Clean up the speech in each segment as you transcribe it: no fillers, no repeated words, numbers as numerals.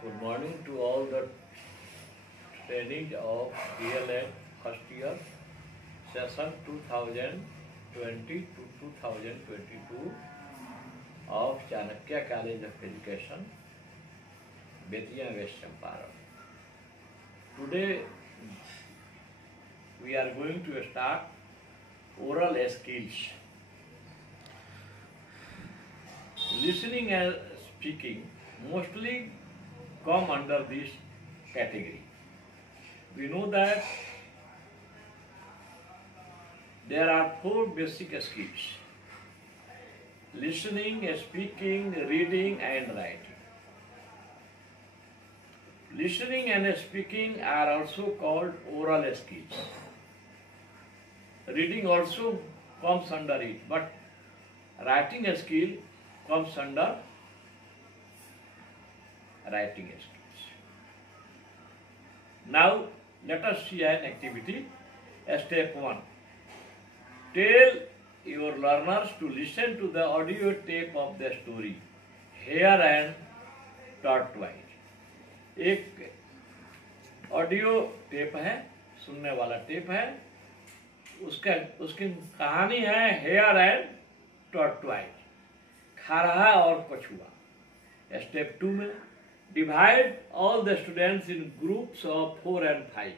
Good morning to all the trainees of DLED first year session 2020 to 2022 of Chanakya College of Education, Bettiya, West Champaran. Today we are going to start oral skills. Listening and speaking mostly come under this category. We know that there are four basic skills: listening, speaking, reading and writing. Listening and speaking are also called oral skills. Reading also comes under it, but writing skill comes under writing skills. Now let us see an activity. Step 1. Tell your learners to listen to the audio tape of the story, Hare and Tortoise. एक audio tape है, सुनने वाला tape है, उसकी कहानी है hair and tortoise, खरहा और कछुआ। स्टेप 2 में divide all the students in groups of 4 and 5।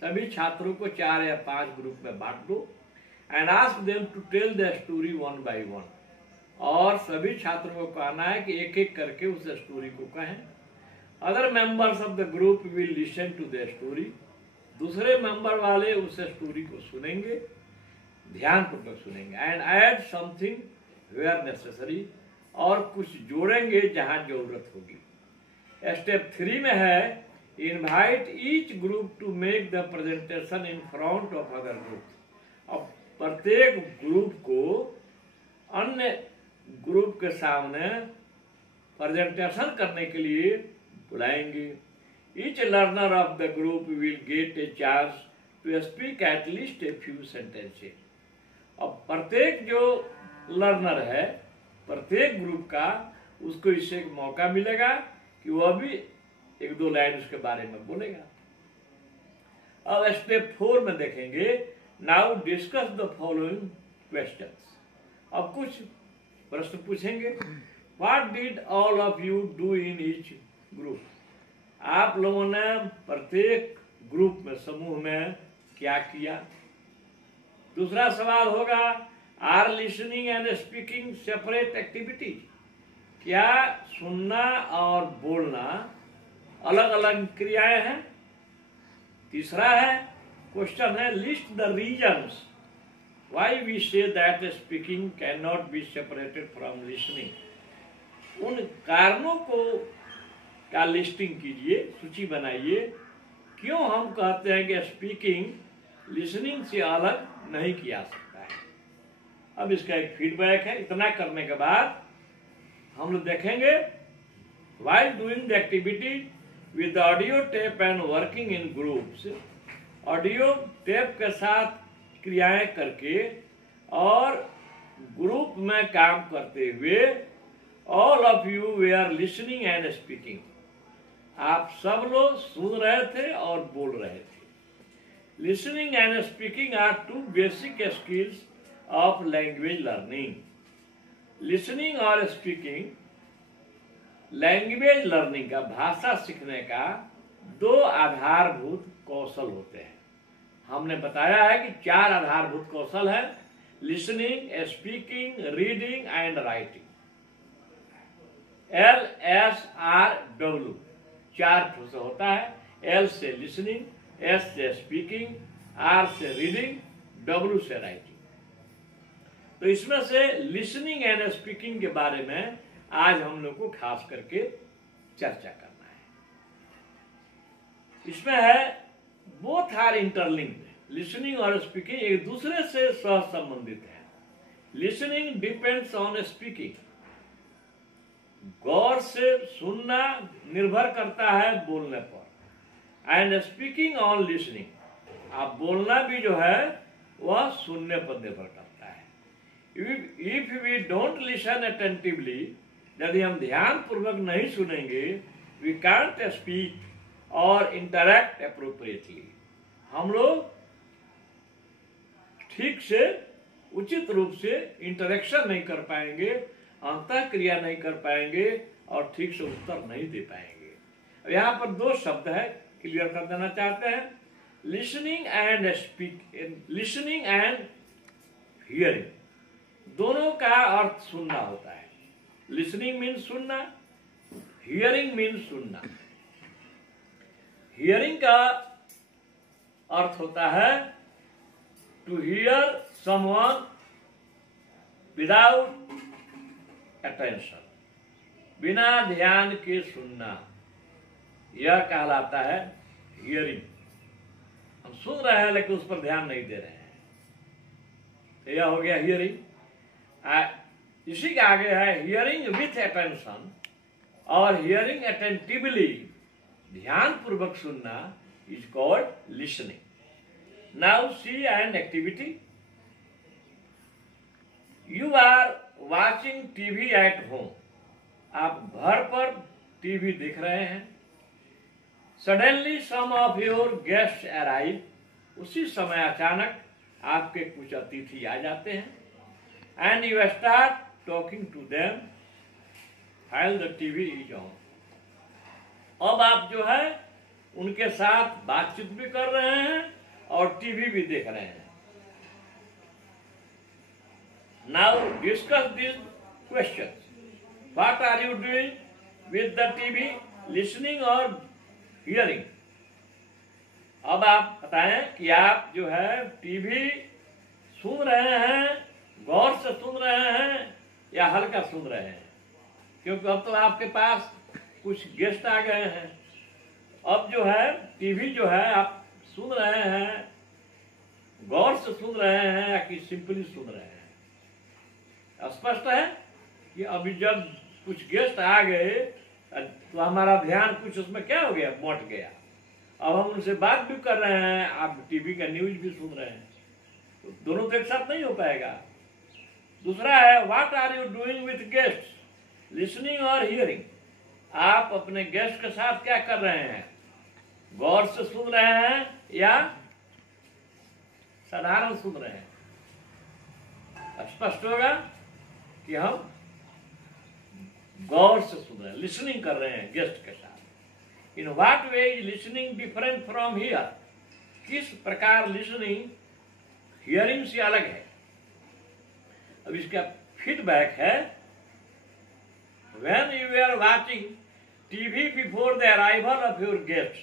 सभी छात्रों को 4 या 5 ग्रुप में बांट दो and ask them to tell the story one by one. और सभी छात्रों को कहना है कि एक एक करके उस स्टोरी को कहें। Other members of the group will listen to the story. दूसरे मेंबर वाले उस स्टोरी को सुनेंगे, ध्यानपूर्वक सुनेंगे and add something where necessary, और कुछ जोड़ेंगे जहां जरूरत होगी। स्टेप 3 में है invite each group to make the presentation in front of other group. अब प्रत्येक ग्रुप को अन्य ग्रुप के सामने प्रेजेंटेशन करने के लिए बुलाएंगे। Each learner of the group will get a chance to speak at least a few sentences. अब प्रत्येक जो लर्नर है, प्रत्येक ग्रुप का, उसको इससे एक मौका मिलेगा कि वह भी 1-2 लाइन उसके बारे में बोलेगा। अब स्टेप 4 में देखेंगे, now discuss the following questions. अब कुछ प्रश्न पूछेंगे। What did all of you do in each group? आप लोगों ने प्रत्येक ग्रुप में, समूह में क्या किया? दूसरा सवाल होगा, are listening and speaking separate activities? क्या सुनना और बोलना अलग अलग क्रियाएं हैं? तीसरा है क्वेश्चन है, list the reasons why we say that speaking can not be separated from listening. उन कारणों को का लिस्टिंग कीजिए, सूची बनाइए, क्यों हम कहते हैं कि स्पीकिंग लिसनिंग से अलग नहीं किया सकता है। अब इसका एक फीडबैक है। इतना करने के बाद हम लोग देखेंगे, while doing the activity with the audio tape and working in groups, audio tape के साथ क्रियाएं करके और ग्रुप में काम करते हुए, all of you were listening and speaking. आप सब लोग सुन रहे थे और बोल रहे थे। Listening and speaking are 2 basic skills of language learning. Listening और स्पीकिंग लैंग्वेज लर्निंग का, भाषा सीखने का 2 आधारभूत कौशल होते हैं। हमने बताया है कि 4 आधारभूत कौशल है: listening, speaking, reading and writing. LSRW 4 से होता है। L से लिसनिंग, S से स्पीकिंग, R से रीडिंग, W से राइटिंग। तो इसमें से लिसनिंग एंड स्पीकिंग के बारे में आज हम लोग को खास करके चर्चा करना है। इसमें है बोथ आर इंटरलिंक्ड। लिसनिंग और स्पीकिंग एक दूसरे से सह संबंधित है। Listening depends on speaking. गौर से सुनना निर्भर करता है बोलने पर। And speaking on listening. आप बोलना भी जो है वह सुनने पर निर्भर करता है। If we don't listen attentively, यदि हम ध्यान पूर्वक नहीं सुनेंगे, वी कांट स्पीक और इंटरैक्ट अप्रोप्रिएटली। हम लोग ठीक से उचित रूप से इंटरेक्शन नहीं कर पाएंगे, अंतः क्रिया नहीं कर पाएंगे और ठीक से उत्तर नहीं दे पाएंगे। यहाँ पर दो शब्द है, क्लियर कर देना चाहते हैं, listening and listening and hearing. दोनों का अर्थ सुनना होता है। लिसनिंग मीन्स सुनना, हियरिंग मीन्स सुनना। हियरिंग का अर्थ होता है to hear someone without attention, बिना ध्यान के सुनना, यह कहलाता है हियरिंग। हम सुन रहे हैं लेकिन उस पर ध्यान नहीं दे रहे हैं, तो यह हो गया हियरिंग। इसी के आगे है हियरिंग विथ अटेंशन और हियरिंग अटेंटिवली, ध्यान पूर्वक सुनना, is called listening. Now see an activity. You are watching TV at home. आप घर पर टीवी देख रहे हैं। Suddenly some of your guest arrive. उसी समय अचानक आपके कुछ अतिथि आ जाते हैं। And you start talking to them while the TV is on। अब आप जो है उनके साथ बातचीत भी कर रहे हैं और टीवी भी देख रहे हैं। Now discuss this question. What are you doing with the TV, listening और हियरिंग? अब आप बताएं कि आप जो है टीवी सुन रहे हैं, गौर से सुन रहे हैं या हल्का सुन रहे हैं, क्योंकि अब तो आपके पास कुछ गेस्ट आ गए हैं। अब जो है टीवी जो है आप सुन रहे हैं, गौर से सुन रहे हैं या कि सिंपली सुन रहे हैं? स्पष्ट है कि अभी जब कुछ गेस्ट आ गए तो हमारा ध्यान कुछ उसमें क्या हो गया, बट गया। अब हम उनसे बात भी कर रहे हैं, आप टीवी का न्यूज भी सुन रहे हैं, तो दोनों तो एक साथ नहीं हो पाएगा। दूसरा है what are you doing with guest, listening और हियरिंग। आप अपने गेस्ट के साथ क्या कर रहे हैं, गौर से सुन रहे हैं या साधारण सुन रहे हैं? स्पष्ट होगा कि हम गौर से सुन रहे हैं, लिसनिंग कर रहे हैं गेस्ट के साथ। In what way is listening different from here? किस प्रकार लिसनिंग हियरिंग से अलग है? अब इसका फीडबैक है when you were watching TV before the arrival of your guests।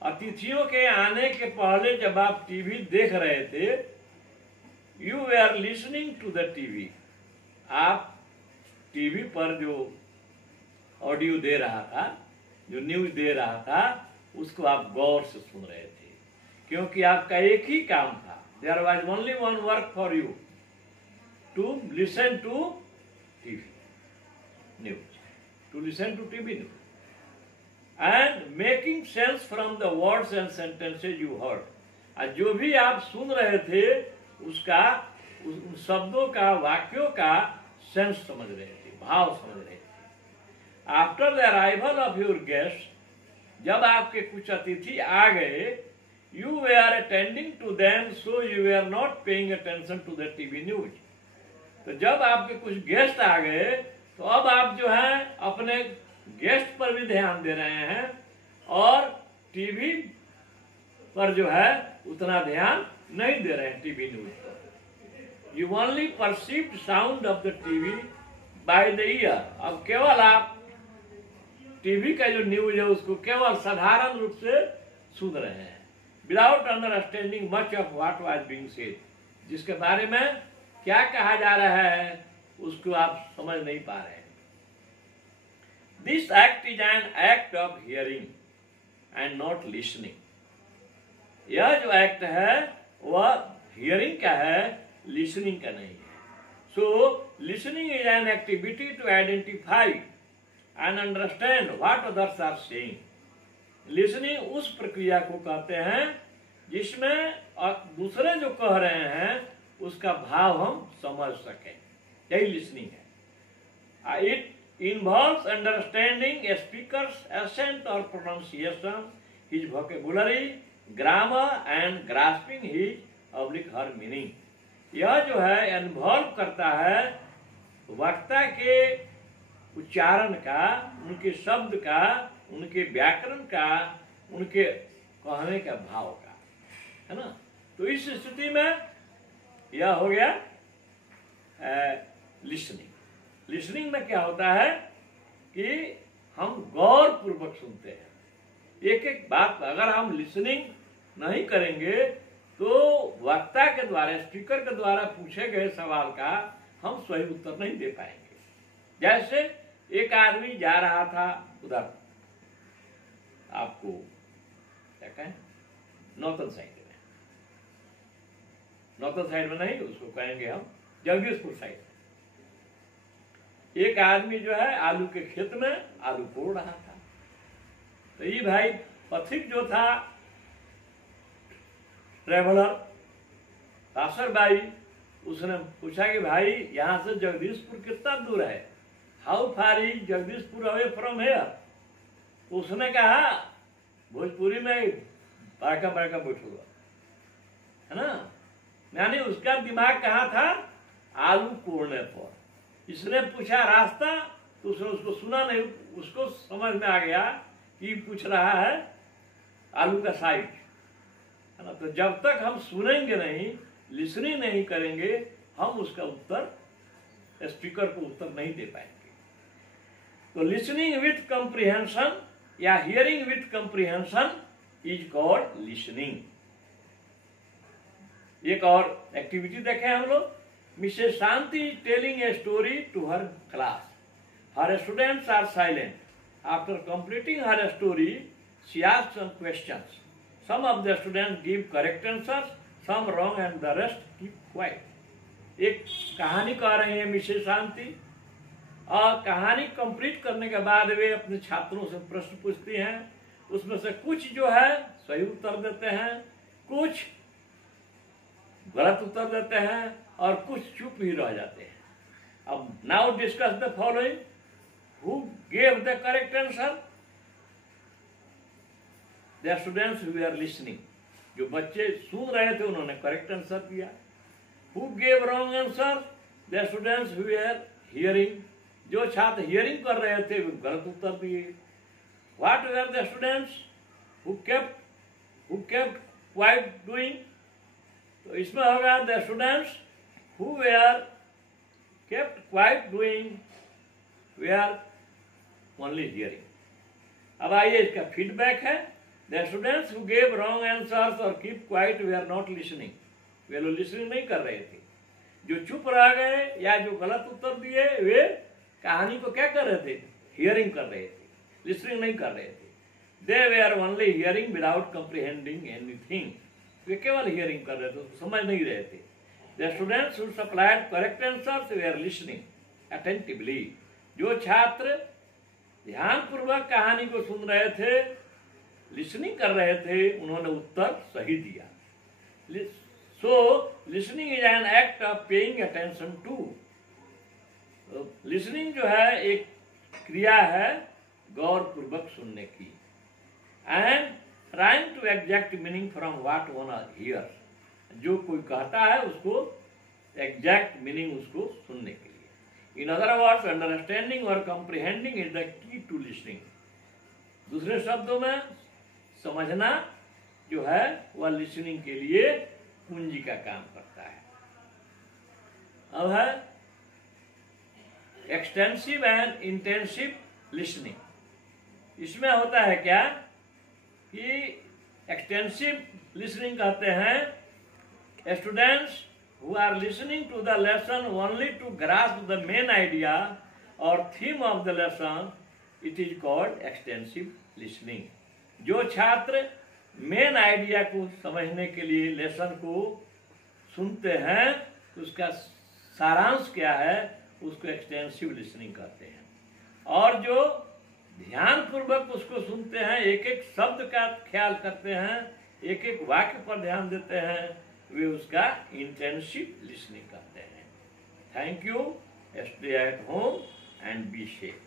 अतिथियों के आने के पहले जब आप टीवी देख रहे थे, you were listening to the TV। आप टीवी पर जो ऑडियो दे रहा था, जो न्यूज दे रहा था, उसको आप गौर से सुन रहे थे, क्योंकि आपका एक ही काम था। There was only one work for you, to listen to TV news, to listen to TV news and making sense from the words and sentences you heard। और जो भी आप सुन रहे थे उसका, उन शब्दों का, वाक्यों का सेंस समझ रहे थे, भाव समझ रहे थे। After the arrival of your guest, जब आपके कुछ अतिथि आ गए, you we are attending to them, so you we are not paying attention to the TV news. तो जब आपके कुछ गेस्ट आ गए तो अब आप जो है अपने गेस्ट पर भी ध्यान दे रहे हैं और टीवी पर जो है उतना ध्यान नहीं दे रहे हैं, टीवी न्यूज पर। You only perceived sound of the TV by the year. अब केवल आप टीवी का जो न्यूज है उसको केवल साधारण रूप से सुन रहे हैं, without understanding much of what was being said. जिसके बारे में क्या कहा जा रहा है उसको आप समझ नहीं पा रहे हैं। This act is an act of hearing and not listening. यह जो एक्ट है वह हियरिंग का है, लिसनिंग का नहीं है। So listening is an activity to identify and understand what others are saying. Listening उस प्रक्रिया को कहते हैं जिसमें दूसरे जो कह रहे हैं उसका भाव हम समझ सकें, यही लिसनिंग है। It involves understanding a speaker's accent or pronunciation, his vocabulary, grammar and grasping his/her meaning. यह जो है इन्वॉल्व करता है वक्ता के उच्चारण का, उनके शब्द का, उनके व्याकरण का, उनके कहने का भाव का, है ना। तो इस स्थिति में यह हो गया लिसनिंग। लिसनिंग में क्या होता है कि हम गौर पूर्वक सुनते हैं एक एक बात। अगर हम लिसनिंग नहीं करेंगे तो वक्ता के द्वारा, स्पीकर के द्वारा पूछे गए सवाल का हम सही उत्तर नहीं दे पाएंगे। जैसे एक आदमी जा रहा था उधर, आपको क्या कहें, नॉर्थन साइड में, नॉर्थन साइड में नहीं, उसको कहेंगे हम जगदीशपुर साइड। एक आदमी जो है आलू के खेत में आलू कोड़ रहा था। तो ये भाई पथिक जो था, ट्रेवलर कासर भाई, उसने पूछा कि भाई यहाँ से जगदीशपुर कितना दूर है, how far is Jagdishpur away from here. उसने कहा भोजपुरी में बड़का बड़का बैठूंगा, है ना, यानी उसका दिमाग कहाँ था, आलू कोड़ने पर। इसने पूछा रास्ता, तो उसने उसको सुना नहीं, उसको समझ में आ गया कि पूछ रहा है आलू का साइज, है ना। तो जब तक हम सुनेंगे नहीं, लिसनिंग नहीं करेंगे, हम उसका उत्तर, स्पीकर को उत्तर नहीं दे पाएंगे। तो लिसनिंग विथ कंप्रिहेंशन या hearing with comprehension is called listening. एक और एक्टिविटी देखें हम लोग। Mrs Shanti is telling a story to her class. Her students are silent. After completing her story, she asks some questions. Some of the students give correct answers, some wrong, and the rest keep quiet. एक कहानी कह रही है Mrs शांति, और कहानी complete करने के बाद वे अपने छात्रों से प्रश्न पूछती हैं। उसमें से कुछ जो है सही उत्तर देते हैं, कुछ गलत उत्तर देते हैं, और कुछ चुप ही रह जाते हैं। अब now discuss the following. Who gave the correct answer? The students who are listening. जो बच्चे सुन रहे थे उन्होंने करेक्ट आंसर दिया। Who gave wrong answer? The students who are hearing. जो छात्र हियरिंग कर रहे थे वो गलत उत्तर दिए। What were the students who kept quite doing? तो इसमें होगा the students who were kept quiet doing were only hearing। अब आइए इसका फीडबैक है। The students who gave wrong answers or keep quiet were not listening। वे लोग listening नहीं कर रहे थे। जो चुप रह गए या जो गलत उत्तर दिए वे कहानी को क्या कर रहे थे, हियरिंग कर रहे थे, लिसनिंग नहीं कर रहे थे। They were only hearing without comprehending anything। वे केवल हियरिंग कर रहे थे, समझ नहीं रहे थे। The students who supplied correct answers were listening attentively। जो छात्र ध्यानपूर्वक कहानी को सुन रहे थे, लिसनिंग कर रहे थे, उन्होंने उत्तर सही दिया। So listening is an act of paying attention to। Listening जो है एक क्रिया है गौर पूर्वक सुनने की। And trying to exact meaning from what one hears। जो कोई कहता है उसको एग्जैक्ट मीनिंग उसको सुनने के लिए। इन अदर वर्ड्स अंडरस्टैंडिंग और comprehending is the key to listening. दूसरे शब्दों में समझना जो है वह लिसनिंग के लिए कुंजी का काम करता है। अब है एक्सटेंसिव एंड इंटेंसिव लिसनिंग। इसमें होता है क्या कि एक्सटेंसिव लिसनिंग कहते हैं students who are listening to the lesson only to grasp the main idea or theme of the lesson, it is called extensive listening। जो छात्र मेन आइडिया को समझने के लिए लेसन को सुनते हैं, उसका सारांश क्या है, उसको एक्सटेंसिव लिसनिंग कहते हैं। और जो ध्यान पूर्वक उसको सुनते हैं, एक एक शब्द का ख्याल करते हैं, एक एक वाक्य पर ध्यान देते हैं, वे उसका इंटेंसिव लिसनिंग करते हैं। Thank you. Stay at home and be safe.